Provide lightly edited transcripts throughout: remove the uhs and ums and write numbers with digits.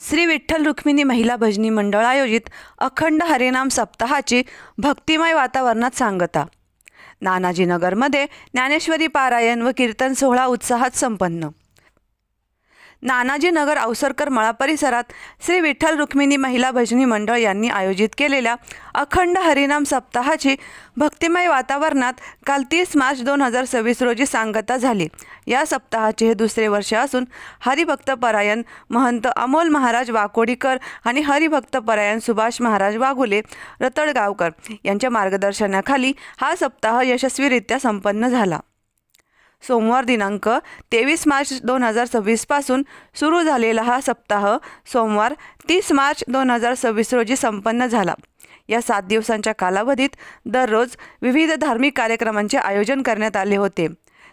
श्री विठ्ठल रुक्मिणी महिला भजनी मंडळ आयोजित अखंड हरिनाम सप्ताहाची भक्तिमय वातावरणात सांगता. नानाजीनगरमध्ये ज्ञानेश्वरी पारायण व कीर्तन सोहळा उत्साहात संपन्न. नानाजीनगर अवसरकर मळा परिसरात श्री विठ्ठल रुक्मिणी महिला भजनी मंडळ यांनी आयोजित केलेल्या अखंड हरिनाम सप्ताहाची भक्तिमय वातावरणात काल 30 मार्च 2026 रोजी सांगता झाली. या सप्ताहाचे हे दुसरे वर्ष असून हरिभक्तपरायण महंत अमोल महाराज वाकोडीकर आणि हरिभक्तपरायण सुभाष महाराज वाघुले रतळगावकर यांच्या मार्गदर्शनाखाली हा सप्ताह यशस्वीरित्या संपन्न झाला. सोमवार दिनांक 23 मार्च 2026 पासून सुरू झालेला हा सप्ताह सोमवार 30 मार्च 2026 रोजी संपन्न झाला. या 7 दिवसांच्या कालावधीत दररोज विविध धार्मिक कार्यक्रमांचे आयोजन करण्यात आले होते.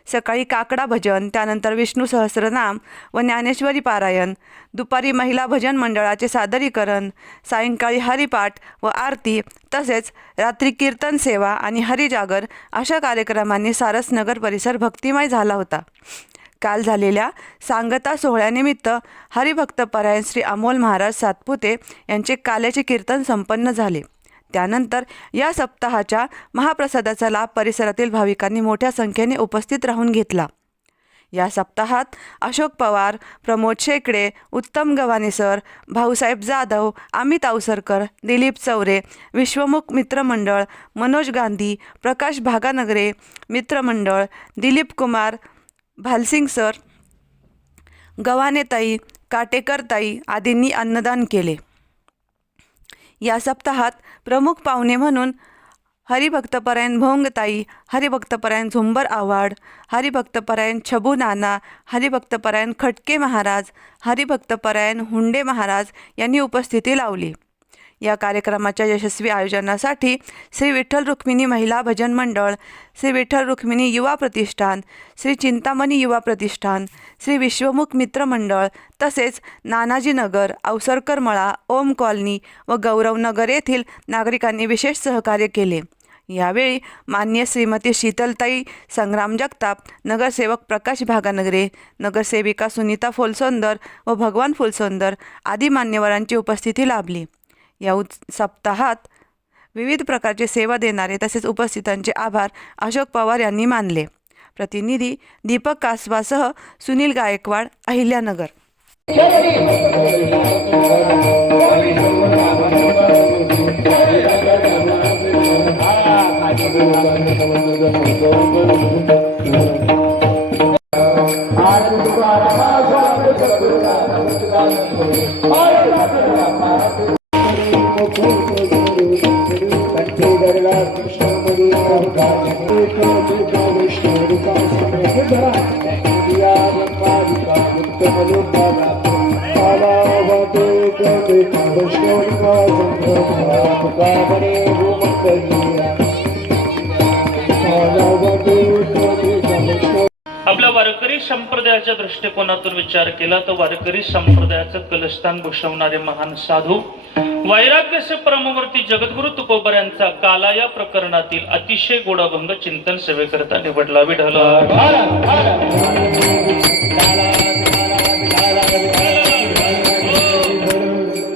सकाळी काकडा भजन, त्यानंतर विष्णू सहस्रनाम व ज्ञानेश्वरी पारायण, दुपारी महिला भजन मंडळाचे सादरीकरण, सायंकाळी हरिपाठ व आरती तसेच रात्री कीर्तन सेवा आणि हरिजागर अशा कार्यक्रमांनी सारसनगर परिसर भक्तिमय झाला होता. काल झालेल्या सांगता सोहळ्यानिमित्त हरिभक्तपरायण श्री अमोल महाराज सातपुते यांचे काल्याचे कीर्तन संपन्न झाले. त्यानंतर या सप्ताहाच्या महाप्रसादाचा लाभ परिसरातील भाविकांनी मोठ्या संख्येने उपस्थित राहून घेतला. या सप्ताहात अशोक पवार, प्रमोद शेकडे, उत्तम गव्हाणेसर, भाऊसाहेब जाधव, अमित अवसरकर, दिलीप चौरे, विश्वमुख मित्रमंडळ, मनोज गांधी, प्रकाश भागानगरे मित्रमंडळ, दिलीप कुमार, भालसिंग सर, गव्हाणेताई, काटेकरताई आदींनी अन्नदान केले. या सप्ताहात प्रमुख पाहुणे म्हणून हरिभक्तपरायण भोंगताई, हरिभक्तपरायण झुंबर आव्हाड, हरिभक्तपरायण छबू नाना, हरिभक्तपरायण खटके महाराज, हरिभक्तपरायण हुंडे महाराज यांनी उपस्थिती लावली. या कार्यक्रमाच्या यशस्वी आयोजनासाठी श्री विठ्ठल रुक्मिणी महिला भजन मंडळ, श्री विठ्ठल रुक्मिणी युवा प्रतिष्ठान, श्री चिंतामणी युवा प्रतिष्ठान, श्री विश्वमुख मित्र मंडळ तसेच नानाजीनगर, अवसरकर मळा, ओम कॉलनी व गौरवनगर येथील नागरिकांनी विशेष सहकार्य केले. यावेळी मान्य श्रीमती शीतलताई संग्राम जगताप, नगरसेवक प्रकाश भागानगरे, नगरसेविका सुनीता फुलसुंदर व भगवान फुलसुंदर आदी मान्यवरांची उपस्थिती लाभली. या सप्ताहात विविध प्रकारचे सेवा देणारे तसेच उपस्थितांचे आभार अशोक पवार यांनी मानले. प्रतिनिधी दीपक कासवासह सुनील गायकवाड, अहिल्यानगर. आपल्या वारकरी संप्रदायाच्या दृष्टिकोनातून विचार केला तर वारकरी संप्रदायाचं कलस्थान भूषवणारे महान साधू वैराग्यसे परमवर्ती जगद्गुरु तुकोबर यांचा काला या प्रकरणातील अतिशय गोडाभंग चिंतन सेवेकरता निवडला. विढल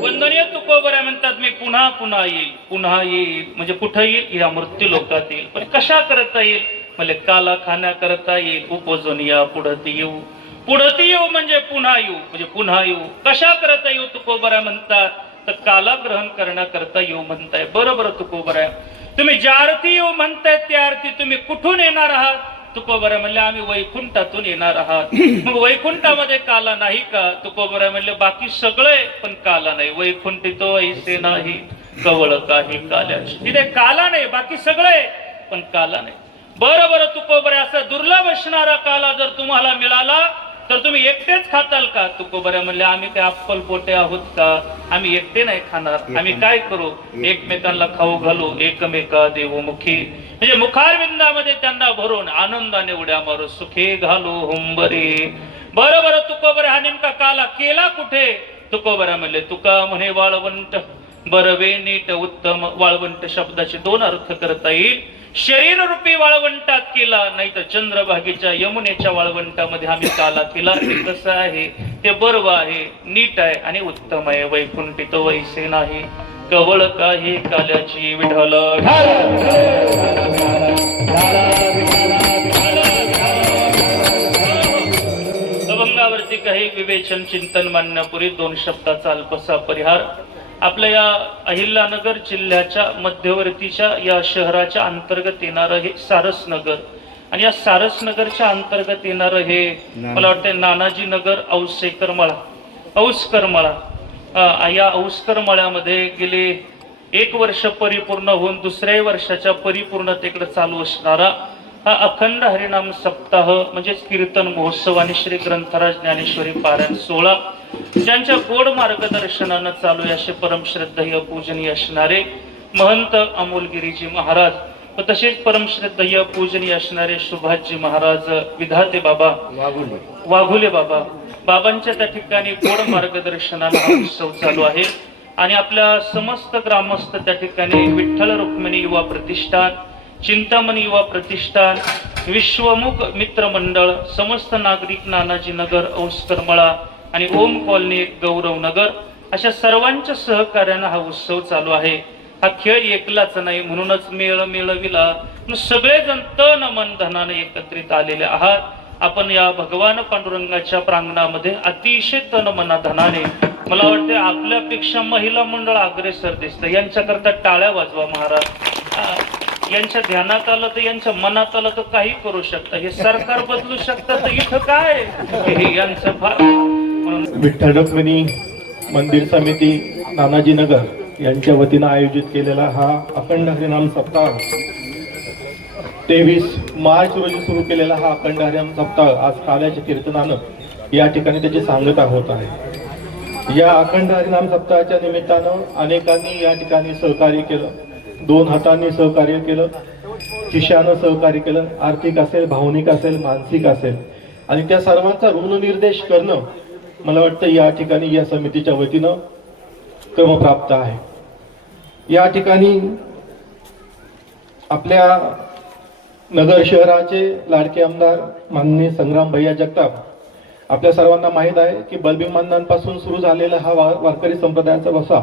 वंदनीय तुकोबर म्हणतात, मी पुन्हा पुन्हा येईल, पुन्हा येईल म्हणजे कुठं येईल? या मृत्यू लोकात येईल. पण कशा करता येईल? म्हणजे काला खाण्या करता येईल. उपजून या पुढती येऊ, पुढती येऊ म्हणजे पुन्हा येऊ, म्हणजे पुन्हा येऊ. कशा करता येऊ? तुकोबरा म्हणतात तर काला ग्रहण करण्याकरता येऊ म्हणताय. बरोबर तुकोबरा, तुम्ही ज्या अर्थी येऊ म्हणताय त्या अर्थी तुम्ही कुठून येणार आहात? तुकोबरा म्हणले, आम्ही वैकुंठातून येणार आहात. मग वैकुंठामध्ये काला नाही का? तुकोबरा म्हणले, बाकी सगळे पण काला नाही. वैकुंठी तो ऐसे नाही कवळ काही काल्याची. तिथे काला नाही, बाकी सगळे पण काला नाही. बरोबर तुकोबरा, असं दुर्लभ असणारा काला जर तुम्हाला मिळाला तर तुम्ही एकटेच खाताल का? तुकोबरा म्हणले, आम्ही काय अप्पल पोटे आहोत का? आम्ही एकटे नाही खाणार. आम्ही काय करू? एकमेकांना खाऊ घालू, एकमेका देऊ मुखी, म्हणजे मुखारविंदामध्ये त्यांना भरून आनंदाने उड्या मारू, सुखे घालू हुंबरे. बरोबर तुकोबरा, हा नेमका काला केला कुठे? तुकोबरा म्हणले, तुका म्हणे वाळवंट बरवे नीट उत्तम. वाळवंट शब्दाचे 2 अर्थ करता येईल. शरीररूपी वाळवंटात केला, नाही तर चंद्रभागेच्या यमुनेच्या वाळवंटामध्ये आम्ही काला केला. ते कसं आहे, ते बर्व आहे, नीट आहे आणि उत्तम आहे. वैकुंठित वैसे नाही, कवळ काही काल्याची विठ्ठल. अभंगावरती काही विवेचन चिंतन मांडण्यापूर्वी 2 शब्दाचा अल्पसा परिहार. आपल्या या अहिल्यानगर जिल्ह्याच्या मध्यवर्तीच्या या शहराच्या अंतर्गत येणारं हे सारसनगर आणि या सारसनगरच्या अंतर्गत येणारं हे मला वाटतं नानाजी नगर औसकरमळा. या औसकरमळ्यामध्ये गेले 1 वर्ष परिपूर्ण होऊन दुसऱ्या वर्षाच्या परिपूर्णतेकडे चालू असणारा हा अखंड हरिनाम सप्ताह म्हणजेच कीर्तन महोत्सव आणि श्री ग्रंथराज ज्ञानेश्वरी पारायण सोहळा ज्यांच्या गोड मार्गदर्शनानं चालू आहे असे परमश्रद्धेय पूजनीय असणारे महंत अमोलगिरीजी महाराज व तसेच परमश्रद्धेय पूजनीय असणारे सुभाषजी महाराज विधाते बाबा वाघुले बाबांच्या त्या ठिकाणी गोड मार्गदर्शनानं हा उत्सव चालू आहे. आणि आपल्या समस्त ग्रामस्थ त्या ठिकाणी विठ्ठल रुक्मिणी युवा प्रतिष्ठान, चिंतामणी युवा प्रतिष्ठान, विश्वमुख मित्र मंडळ, समस्त नागरिक नानाजी नगर औसकरमळा आणि ओम कॉलनी गौरव नगर अशा सर्वांच्या सहकार्यानं हा उत्सव चालू आहे. हा खेळ एकलाच नाही, म्हणूनच मेळ मेळविला सगळेजण तन मन धनाने एकत्रित आलेले आहात. आपण या भगवान पांडुरंगाच्या प्रांगणामध्ये अतिशय तन मना धनाने, मला वाटते आपल्यापेक्षा महिला मंडळ अग्रेसर दिसतं. यांच्याकरता टाळ्या वाजवा महाराज. यांच्या ध्यानात आलं तर, यांच्या मनात आलं तर काही करू शकतं. हे सरकार बदलू शकतं तर इथं काय हे यांचं फार. म्हणून विठ्ठल रुक्मिणी मंदिर समिती नानाजी नगर यांच्या वतीनं आयोजित केलेला हा अखंड हरिनाम सप्ताह 23 मार्च रोजी सुरू केलेला हा अखंड हरिनाम सप्ताह आज काल्याच्या कीर्तनानं या ठिकाणी त्याची सांगता होत आहे. या अखंड हरिनाम सप्ताहाच्या निमित्तानं अनेकांनी या ठिकाणी सहकार्य केलं, 2 हातांनी सहकार्य केलं, खिशानं सहकार्य केलं, आर्थिक असेल, भावनिक असेल, मानसिक असेल, आणि त्या सर्वांचा ऋणनिर्देश करणं मला वाटतं या ठिकाणी या समितीच्या वतीनं क्रमप्राप्त आहे. या ठिकाणी आपल्या नगर शहराचे लाडके आमदार माननीय संग्राम भैया जगताप, आपल्या सर्वांना माहीत आहे की बलभीमांपासून सुरू झालेला हा वारकरी संप्रदायाचा वसा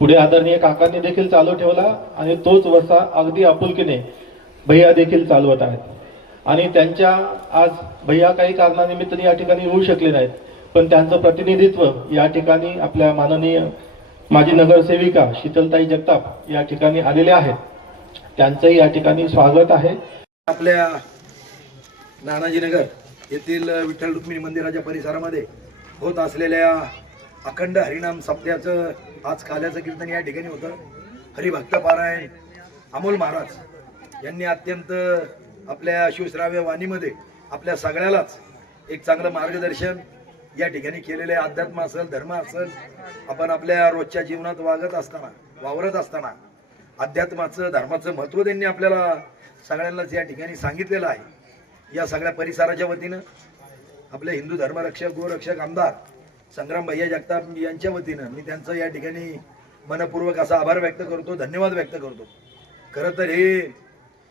पुढे आदरणीय काकांनी देखील चालू ठेवला आणि तोच वसा अगदी आपुलकीने भैया देखील चालवत आहेत. आणि त्यांच्या आज भैया काही कारणानिमित्ताने या ठिकाणी येऊ शकले नाहीत, पण त्यांचं प्रतिनिधित्व या ठिकाणी आपल्या माननीय माजी नगरसेविका शीतलताई जगताप या ठिकाणी आलेले आहेत. त्यांचंही या ठिकाणी स्वागत आहे. आपल्या नानाजी नगर येथील विठ्ठल रुक्मिणी मंदिराच्या परिसरामध्ये होत असलेल्या अखंड हरिनाम सप्त्याचं आज काल्याचं कीर्तन या ठिकाणी होतं. हरिभक्त पारायण अमोल महाराज यांनी अत्यंत आपल्या शिवश्राव्य वाणीमध्ये आपल्या सगळ्यालाच एक चांगलं मार्गदर्शन या ठिकाणी केलेले. अध्यात्म असेल, धर्म असेल, आपण आपल्या रोजच्या जीवनात वावरत असताना अध्यात्माचं, धर्माचं महत्त्व त्यांनी आपल्याला सगळ्यांनाच या ठिकाणी सांगितलेलं आहे. या सगळ्या परिसराच्या वतीनं आपले हिंदू धर्मरक्षक गोरक्षक आमदार संग्राम भैया जगताप यांच्या वतीनं मी त्यांचं या ठिकाणी मनपूर्वक असा आभार व्यक्त करतो, धन्यवाद व्यक्त करतो. खरं तर हे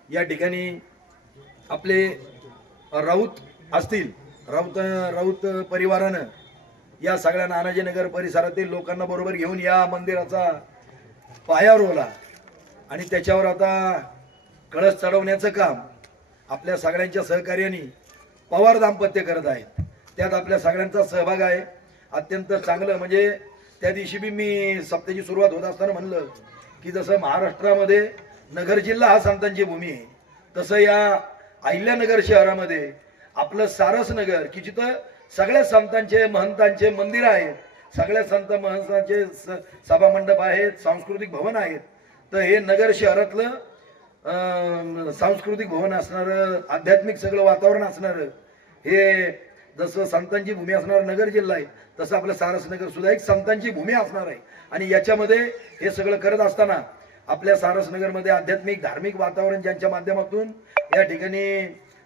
या ठिकाणी आपले राऊत असतील, राऊत परिवारानं या सगळ्या नानाजी नगर परिसरातील लोकांना बरोबर घेऊन या मंदिराचा पाया रोवला आणि त्याच्यावर आता कळस चढवण्याचं काम आपल्या सगळ्यांच्या सहकार्याने पवार दाम्पत्य करत आहेत. त्यात आपल्या सगळ्यांचा सहभाग आहे. अत्यंत चांगलं. म्हणजे त्या दिवशी बी मी सप्त्याची सुरुवात होत असताना म्हणलं की जसं महाराष्ट्रामध्ये नगर जिल्हा हा संतांची भूमी आहे, तसं या अहिल्यानगर शहरामध्ये आपलं सारसनगर की जिथं सगळ्या संतांचे महंतांचे मंदिर आहेत, सगळ्या संत महंतांचे सभा मंडप आहेत, सांस्कृतिक भवन आहेत. तर हे नगर शहरातलं सांस्कृतिक भवन असणारं, आध्यात्मिक सगळं वातावरण असणारं, हे जसं संतांची भूमी असणारं नगर जिल्हा आहे, तसं आपलं सारसनगर सुद्धा एक संतांची भूमी असणार आहे. आणि याच्यामध्ये हे सगळं करत असताना आपल्या सारसनगरमध्ये आध्यात्मिक धार्मिक वातावरण ज्यांच्या माध्यमातून या ठिकाणी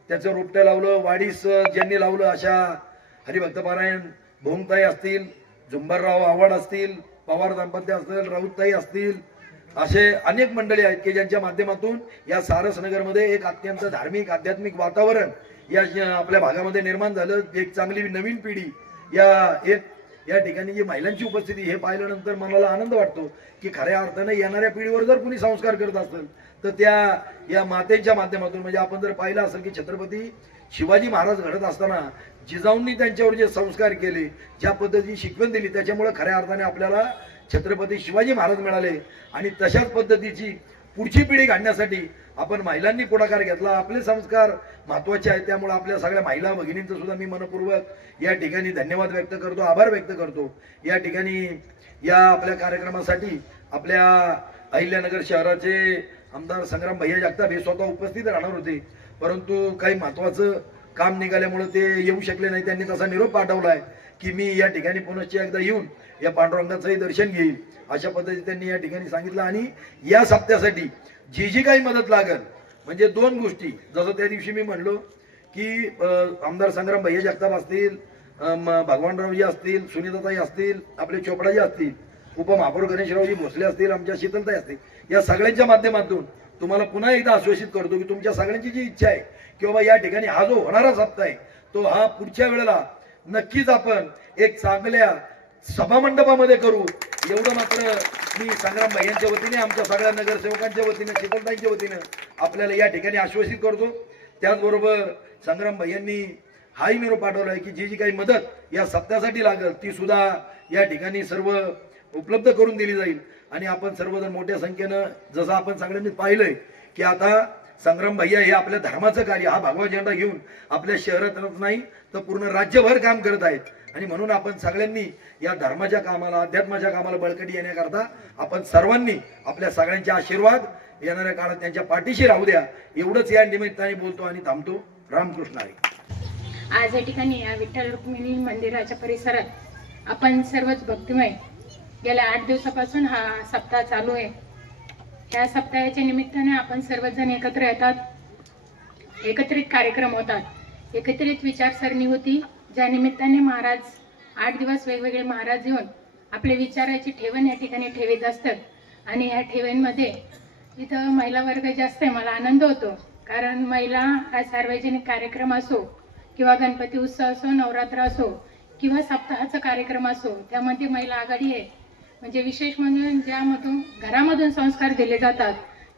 त्याचं रोपटं लावलं, वाढीस ज्यांनी लावलं अशा हरिभक्तपारायण भोमताई असतील, झुंबरराव आव्हाड असतील, पवार दाम्पत्य असतील, राऊतताई असतील, असे अनेक मंडळी आहेत की ज्यांच्या माध्यमातून या सारसनगरमध्ये एक अत्यंत धार्मिक आध्यात्मिक वातावरण या आपल्या भागामध्ये निर्माण झालं. एक चांगली नवीन पिढी या ठिकाणी जी महिलांची उपस्थिती हे पाहिल्यानंतर मनाला आनंद वाटतो की खऱ्या अर्थाने येणाऱ्या पिढीवर जर कुणी संस्कार करत असेल तर या मातेच्या माध्यमातून, म्हणजे आपण जर पाहिलं असेल की छत्रपती शिवाजी महाराज घडत असताना जिजाऊंनी त्यांच्यावर जे संस्कार केले, ज्या पद्धतीची शिकवण दिली, त्याच्यामुळे खऱ्या अर्थाने आपल्याला छत्रपती शिवाजी महाराज मिळाले. आणि तशाच पद्धतीची पुढची पिढी घडण्यासाठी आपण महिलांनी पुढाकार घेतला. आपले संस्कार महत्वाचे आहेत, त्यामुळे आपल्या सगळ्या महिला भगिनींचं सुद्धा मी मनपूर्वक या ठिकाणी धन्यवाद व्यक्त करतो, आभार व्यक्त करतो. या ठिकाणी या आपल्या कार्यक्रमासाठी आपल्या अहिल्यानगर शहराचे आमदार संग्राम भैया जगताप हे स्वतः उपस्थित राहणार होते, परंतु काही महत्वाचं काम निघाल्यामुळे ते येऊ शकले नाही. त्यांनी तसा निरोप पाठवलाय की मी या ठिकाणी पुनश्च एकदा येऊन या पांडुरंगाचंही दर्शन घेईल, अशा पद्धतीने त्यांनी या ठिकाणी सांगितलं. आणि या सप्त्यासाठी जी काही मदत लागेल, म्हणजे दोन गोष्टी, जसं त्या दिवशी मी म्हणलो की आमदार संग्राम भैया जगताप असतील, भगवानरावजी असतील, सुनीताताई असतील, आपले चोपडाजी असतील, उपमहापौर गणेशरावजी भोसले असतील, आमच्या शीतलताई असतील, या सगळ्यांच्या माध्यमातून तुम्हाला पुन्हा एकदा आश्वासित करतो की तुमच्या सगळ्यांची जी इच्छा आहे की बाबा या ठिकाणी हा जो होणारा सप्ताह आहे तो हा पुढच्या वेळेला नक्कीच आपण एक चांगल्या सभामंडपामध्ये करू, एवढं मात्र मी संग्राम भाईंच्या वतीने, आमच्या सगळ्या नगरसेवकांच्या वतीने, शीतलताईंच्या वतीने आपल्याला या ठिकाणी आश्वासित करतो. त्याचबरोबर संग्राम भाईंनी हाही निरोप पाठवला आहे की जी काही मदत या सप्त्यासाठी लागेल ती सुद्धा या ठिकाणी सर्व उपलब्ध करून दिली जाईल. आणि आपण सर्वजण मोठ्या संख्येनं, जसं आपण सगळ्यांनी पाहिलंय की आता संग्राम भैया हे आपल्या धर्माचं कार्य हा भगवा झेंडा घेऊन आपल्या शहरात नाही तर पूर्ण राज्यभर काम करत आहेत. आणि म्हणून आपण सगळ्यांनी या धर्माच्या कामाला, अध्यात्माच्या कामाला बळकटी येण्याकरता आपण सर्वांनी आपल्या सगळ्यांचे आशीर्वाद येणाऱ्या काळात त्यांच्या पाठीशी राहू द्या, एवढंच या निमित्ताने बोलतो आणि थांबतो. रामकृष्ण हरी. आज या ठिकाणी या विठ्ठल रुक्मिणी मंदिराच्या परिसरात आपण सर्वच भक्तिमय गेल्या 8 दिवसापासून हा सप्ताह चालू आहे. या सप्ताहाच्या निमित्ताने आपण सर्वजण एकत्र येतात, एकत्रित कार्यक्रम होतात, एकत्रित विचारसरणी होती, ज्या निमित्ताने महाराज 8 दिवस वेगवेगळे महाराज येऊन आपले विचाराची ठेवण या ठिकाणी ठेवीत असतात. आणि या ठेवणमध्ये इथं महिला वर्ग जास्त आहे. मला आनंद होतो, कारण महिला हा सार्वजनिक कार्यक्रम असो किंवा गणपती उत्सव असो, नवरात्र असो किंवा सप्ताहाचा कार्यक्रम असो, त्यामध्ये महिला आघाडी आहे. म्हणजे विशेष म्हणून ज्यामधून घरामधून संस्कार दिले जातात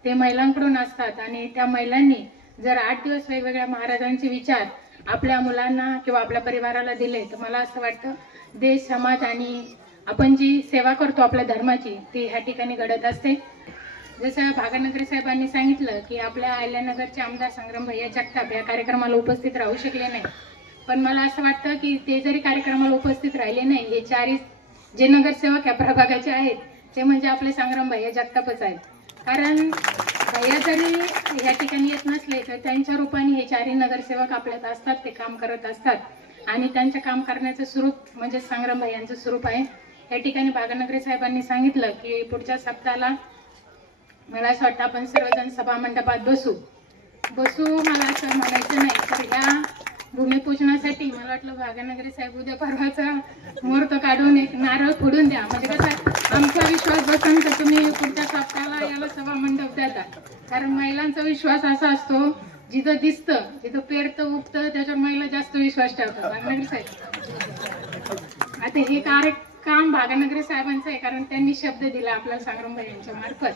ते महिलांकडून असतात. आणि त्या महिलांनी जर 8 दिवस वेगवेगळ्या महाराजांचे विचार आपल्या मुलांना किंवा आपल्या परिवाराला दिले तर मला असं वाटतं देश, समाज आणि आपण जी सेवा करतो आपल्या धर्माची ती ह्या ठिकाणी घडत असते. जसं भागानगरी साहेबांनी सांगितलं की आपल्या अहिल्यानगरचे आमदार संग्राम भैया जगताप या कार्यक्रमाला उपस्थित राहू शकले नाही, पण मला असं वाटतं की ते जरी कार्यक्रमाला उपस्थित राहिले नाही, हे 4 जे नगरसेवक या प्रभागाचे आहेत ते म्हणजे आपले संग्राम भैया जगतापच आहेत. कारण भैया जरी या ठिकाणी येत नसले तर त्यांच्या रूपाने हे 4 नगरसेवक आपल्यात असतात, ते काम करत असतात. आणि त्यांचं काम करण्याचं स्वरूप म्हणजे संग्राम भैयांचं स्वरूप आहे. या ठिकाणी भागानगरी साहेबांनी सांगितलं की पुढच्या सप्ताहाला मला असं वाटतं आपण सर्वजण सभामंडपात बसू. मला असं म्हणायचं नाही, तर ह्या भूमिपूजनासाठी मला वाटलं भागानगरी साहेब उद्या परवाचा मुहूर्त काढून एक नारळ फोडून द्या, म्हणजे कसं आमचा विश्वास बसून तर तुम्ही पुढच्या सप्ताहाला याला सभामंडप देता. कारण महिलांचा विश्वास असा असतो, जिथं दिसतं, जिथं पेरतं उगतं त्याच्यावर महिला जास्त विश्वास ठेवतात. भागानगरी साहेब आता हे काम भागानगरी साहेबांचं आहे, कारण त्यांनी शब्द दिला आपल्या संग्राम यांच्या मार्फत.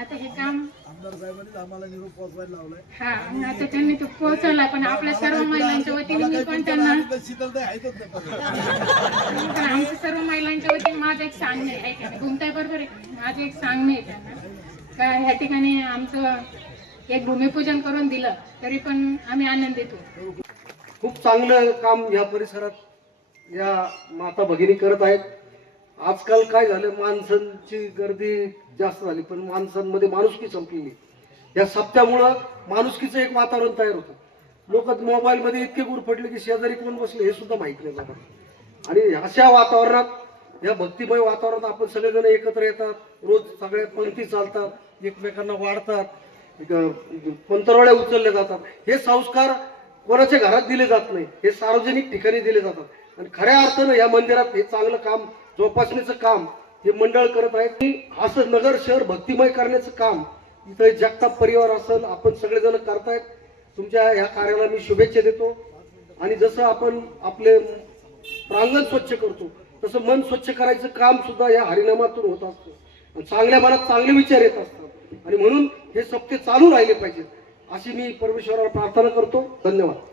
आता हे काम आमदार साहेबांनी आम्हाला निरोप पोहोचवायला लावलाय. हा, आता त्यांनी तो पोहोचवला, पण आपल्या सर्व महिलांच्या वतीने मी पण त्यांना आमच्या सर्व महिलांच्या वतीने माझं एक सांगणे आहे, घुमताय बरोबर आहे, माझं एक सांगणे आहे त्यांना का ह्या ठिकाणी आमचं एक भूमिपूजन करून दिलं तरी पण आम्ही आनंदित होतो. खूप चांगलं काम या परिसरात या माता भगिनी करत आहेत. आजकाल काय झालं, माणसांची गर्दी जास्त झाली पण माणसांमध्ये माणुसकी संपलेली. या सप्त्यामुळं माणुसकीचं एक वातावरण तयार होतं. लोक मोबाईलमध्ये इतके गुरफटले की शेजारी कोण बसले हे सुद्धा माहित नाही जातात. आणि अशा वातावरणात, या भक्तिमय वातावरणात आपण सगळेजण एकत्र येतात, रोज सगळ्या पंक्ती चालतात, एकमेकांना वाढतात, पंतरवड्या उचलल्या जातात. हे संस्कार कोणाच्या घरात दिले जात नाही, हे सार्वजनिक ठिकाणी दिले जातात. आणि खऱ्या अर्थानं या मंदिरात हे चांगलं काम, जोपासणीचं काम हे मंडळ करत आहेत की असं नगर शहर भक्तिमय करण्याचं काम इथं जगताप परिवार असेल, आपण सगळेजण करतायत. तुमच्या ह्या कार्याला मी शुभेच्छा देतो. आणि जसं आपण आपले प्रांगण स्वच्छ करतो तसं मन स्वच्छ करायचं काम सुद्धा या हरिनामातून होत असतं. आणि चांगल्या मनात चांगले विचार येत असतात आणि म्हणून हे सप्ते चालू राहिले पाहिजेत अशी मी परमेश्वराला प्रार्थना करतो. धन्यवाद.